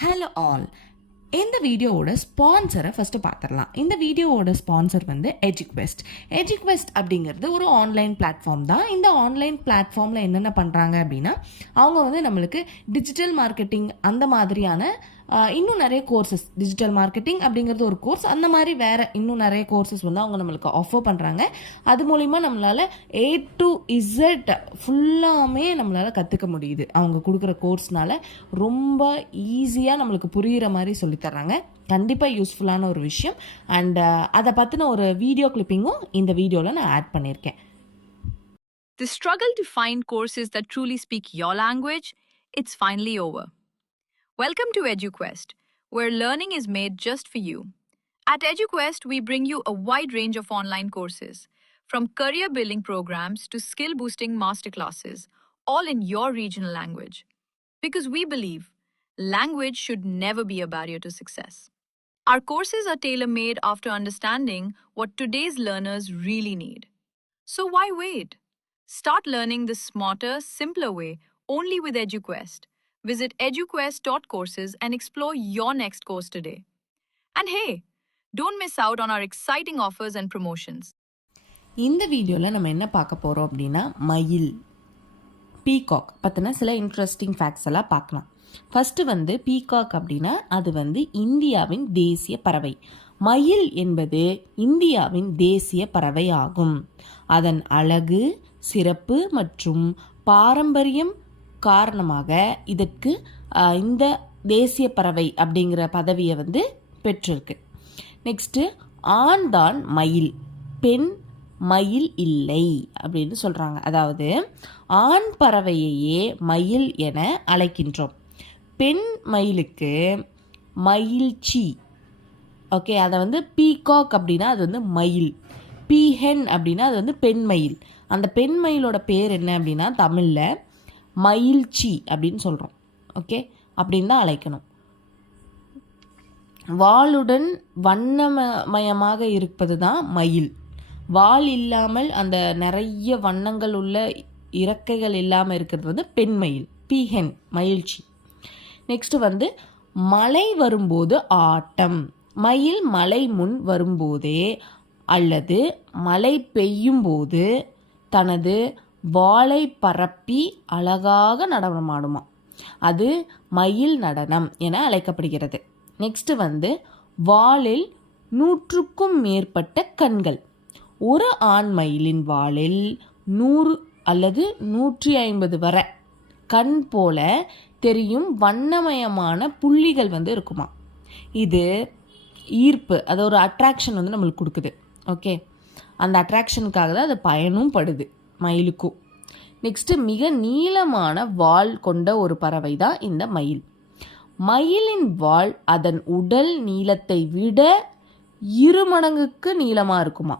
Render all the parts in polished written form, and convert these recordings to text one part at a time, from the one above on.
Hello all. இந்த வீடியோவோட ஸ்பான்சரை first பார்த்துடலாம். இந்த வீடியோவோட ஸ்பான்சர் வந்து எஜுக்வெஸ்ட். எஜுக்வெஸ்ட் அப்படிங்கிறது ஒரு ஆன்லைன் பிளாட்ஃபார்ம் தான். இந்த ஆன்லைன் பிளாட்ஃபார்மில் என்னென்ன பண்ணுறாங்க அப்படின்னா, அவங்க வந்து நம்மளுக்கு டிஜிட்டல் மார்க்கெட்டிங் அந்த மாதிரியான இன்னும் நிறைய கோர்சஸ், டிஜிட்டல் மார்க்கெட்டிங் அப்படிங்கிறது ஒரு கோர்ஸ், அந்த மாதிரி வேறு இன்னும் நிறைய கோர்சஸ் வந்து அவங்க நம்மளுக்கு ஆஃபர் பண்ணுறாங்க. அது மூலிமா நம்மளால் A to Z ஃபுல்லாமே நம்மளால் கற்றுக்க முடியுது. அவங்க கொடுக்குற கோர்ஸ்னால ரொம்ப ஈஸியாக நம்மளுக்கு புரிகிற மாதிரி சொல்லித்தர்றாங்க. கண்டிப்பாக யூஸ்ஃபுல்லான ஒரு விஷயம். அண்ட் அதை பற்றின ஒரு வீடியோ கிளிப்பிங்கும் இந்த வீடியோவில் நான் ஆட் பண்ணியிருக்கேன். The struggle to find courses that truly speak your language, it's finally over. Welcome to EduQuest, where learning is made just for you. At EduQuest, we bring you a wide range of online courses, from career building programs to skill boosting masterclasses, all in your regional language. Because we believe language should never be a barrier to success. Our courses are tailor made after understanding what today's learners really need. So why wait? Start learning the smarter, simpler way only with EduQuest. Visit eduquest.courses and explore your next course today. And hey, don't miss out on our exciting offers and promotions. இந்த வீடியோவில் நம்ம என்ன பார்க்க போகிறோம் அப்படின்னா, மயில், peacock பற்றின சில இன்ட்ரெஸ்டிங் ஃபேக்ட்ஸ் எல்லாம் பார்க்கலாம். ஃபஸ்ட்டு வந்து பீகாக் அப்படின்னா அது வந்து இந்தியாவின் தேசிய பறவை. மயில் என்பது இந்தியாவின் தேசிய பறவை ஆகும். அதன் அழகு, சிறப்பு மற்றும் பாரம்பரியம் காரணமாக இதற்கு இந்த தேசிய பறவை அப்படிங்கிற பதவியை வந்து பெற்றிருக்கு. நெக்ஸ்ட்டு, ஆண் தான் மயில், பெண் மயில் இல்லை அப்படின்னு சொல்கிறாங்க. அதாவது ஆண் பறவையையே மயில் என அழைக்கின்றோம். பெண் மயிலுக்கு மயில்ச்சி, ஓகே, அதை வந்து பீகாக் அப்படின்னா அது வந்து மயில், பீஹென் அப்படின்னா அது வந்து பெண் மயில். அந்த பெண் மயிலோட பேர் என்ன அப்படின்னா தமிழில் மயில்ச்சி அப்படின்னு சொல்கிறோம். ஓகே, அப்படின்னு தான் அழைக்கணும். வாளுடன் வண்ணமயமாக இருப்பது தான் மயில். வால் இல்லாமல் அந்த நிறைய வண்ணங்கள் உள்ள இறக்கைகள் இல்லாமல் இருக்கிறது வந்து பெண் மயில், பீஹென், மயில்ச்சி. நெக்ஸ்ட் வந்து மழை வரும்போது ஆட்டம். மயில் மழை முன் வரும்போதே அல்லது மழை பெய்யும் போது தனது வாளை பரப்பி அழகாக நடனமாடுமா. அது மயில் நடனம் என அழைக்கப்படுகிறது. நெக்ஸ்ட் வந்து வாளில் 100க்கும் மேற்பட்ட கண்கள். ஒரு ஆண் மயிலின் வாளில் 100 அல்லது 150 வரை கண் போல தெரியும் வண்ணமயமான புள்ளிகள் வந்து இருக்குமா. இது ஈர்ப்பு, அது ஒரு அட்ராக்ஷன் வந்து நம்மளுக்கு கொடுக்குது. ஓகே, அந்த அட்ராக்ஷனுக்காக தான் அது பயனும் படுது மயிலுக்கும். நெக்ஸ்ட்டு, மிக நீளமான வால் கொண்ட ஒரு பறவை தான் இந்த மயில். மயிலின் வால் அதன் உடல் நீளத்தை விட 2 மடங்குக்கு நீளமாக இருக்குமா.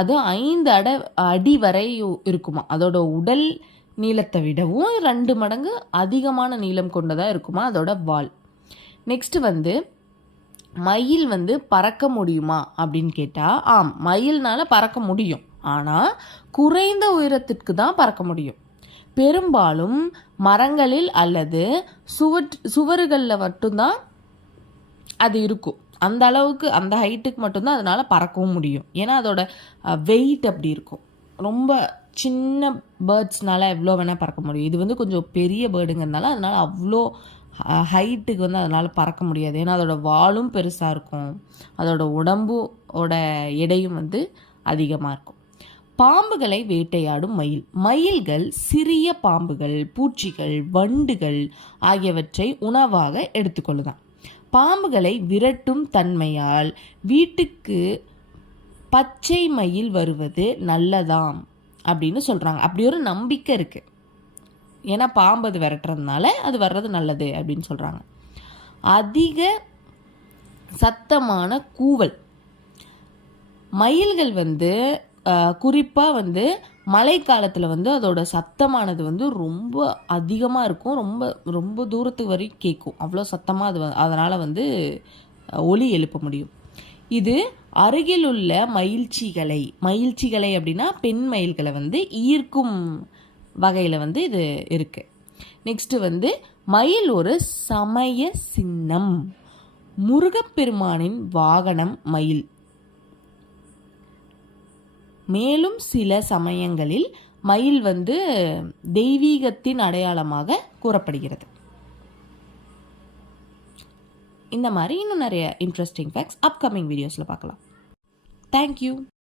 அது 5 அடி வரை இருக்குமா. அதோட உடல் நீளத்தை விடவும் 2 மடங்கு அதிகமான நீளம் கொண்டதாக இருக்குமா அதோட வால். நெக்ஸ்ட் வந்து மயில் வந்து பறக்க முடியுமா அப்படின்னு கேட்டால், ஆம், மயில்னால பறக்க முடியும். ஆனால் குறைந்த உயரத்திற்கு தான் பறக்க முடியும். பெரும்பாலும் மரங்களில் அல்லது சுவறுகளில் மட்டும்தான் அது இருக்கும். அந்த அளவுக்கு, அந்த ஹைட்டுக்கு மட்டும்தான் அதனால் பறக்கவும் முடியும். ஏன்னா அதோட வெயிட் அப்படி இருக்கும். ரொம்ப சின்ன பேர்ட்ஸ்னால எவ்வளோ வேணால் பறக்க முடியும். இது வந்து கொஞ்சம் பெரிய பேர்டுங்கிறதுனால அதனால் அவ்வளோ ஹைட்டுக்கு வந்து அதனால் பறக்க முடியாது. ஏன்னா அதோட வாலும் பெருசாக இருக்கும், அதோட உடம்போட எடையும் வந்து அதிகமாக இருக்கும். பாம்புகளை வேட்டையாடும் மயில். மயில்கள் சிறிய பாம்புகள், பூச்சிகள், வண்டுகள் ஆகியவற்றை உணவாக எடுத்துக்கொள்ளுதான். பாம்புகளை விரட்டும் தன்மையால் வீட்டுக்கு பச்சை மயில் வருவது நல்லதாம் அப்படின்னு சொல்கிறாங்க. அப்படி ஒரு நம்பிக்கை இருக்குது. ஏன்னா பாம்பு அது விரட்டுறதுனால அது வர்றது நல்லது அப்படின்னு சொல்கிறாங்க. அதிக சத்தமான கூவல். மயில்கள் வந்து குறிப்பாக வந்து மழைக்காலத்தில் வந்து அதோட சத்தமானது வந்து ரொம்ப அதிகமாக இருக்கும். ரொம்ப ரொம்ப தூரத்துக்கு வரைக்கும் கேட்கும். அவ்வளோ சத்தமாக அது அதனால் வந்து ஒலி எழுப்ப முடியும். இது அருகில் உள்ள மயில்ச்சிகளை அப்படின்னா பெண் மயில்களை வந்து ஈர்க்கும் வகையில் வந்து இது இருக்குது. நெக்ஸ்ட்டு வந்து மயில் ஒரு சமய சின்னம். முருகப்பெருமானின் வாகனம் மயில். மேலும் சில சமயங்களில் மயில் தெய்வீகத்தின் அடையாளமாக கூறப்படுகிறது. இந்த மாதிரி இன்னும் நிறைய இன்ட்ரெஸ்டிங் ஃபேக்ட்ஸ் அப்கமிங் வீடியோஸில் பார்க்கலாம். தேங்க்யூ.